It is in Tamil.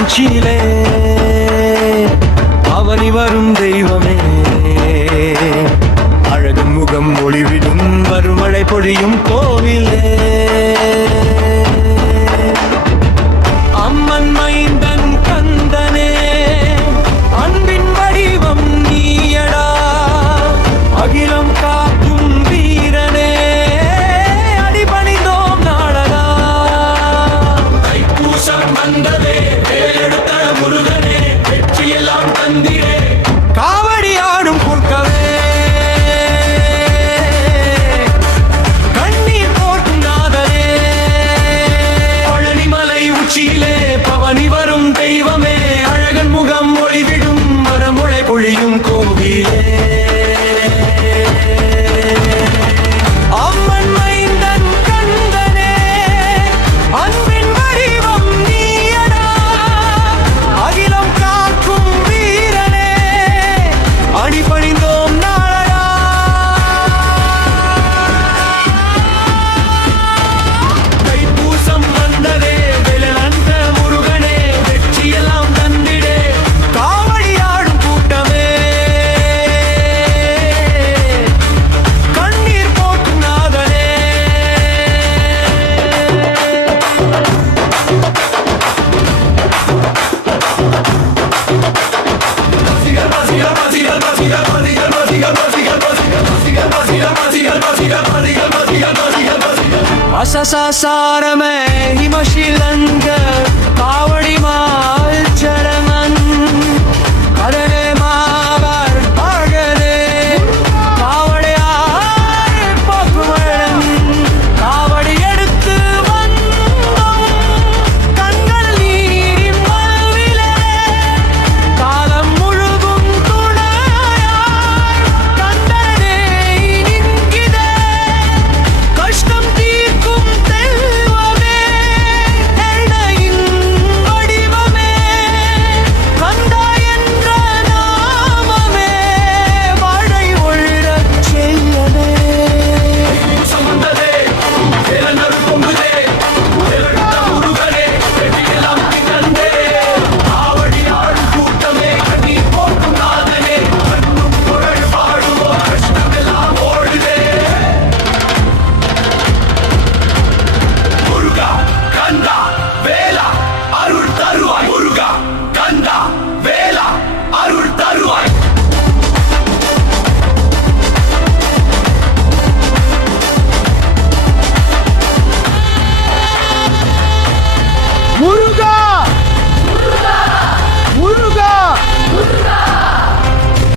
உச்சியிலே அவனி வரும் தெய்வமே, அழகும் முகம் ஒளிவிடும் வருமழை பொழியும் கோவிலே, அம்மன் மைந்தன் கந்தனே அன்பின் வடிவம் நீயடா, அகிலம் காக்கும் வீரனே அடிபணிந்தோம் நாடடா. தைப்பூசம் வந்ததே வேலெடுத்த முருகனே, வெற்றியெல்லாம் தந்திரே காவடி ஆடும் புற்கவே, கண்ணீர் போட்டும் நாதரே, பழனிமலை உச்சியிலே பவனி வரும் தெய்வமே, அழகன் முகம் ஒளிவிடும் மரமுளை பொழியும் கோவிலே, அம்மன் மைந்தன் கந்தனே அன்பின் வடிவம் நீயடா, அகிலம் காக்கும் வீரனே அடிபணிந்தோம் நாளடா. தைப்பூசம் வந்ததே வேலெடுத்த முருகனே, வெற்றியெல்லாம் தந்திடே காவடி ஆடும் கூட்டமே, கண்ணீர் போட்டும் நாதனே. அசசாரமே ஹிமஷிலங்க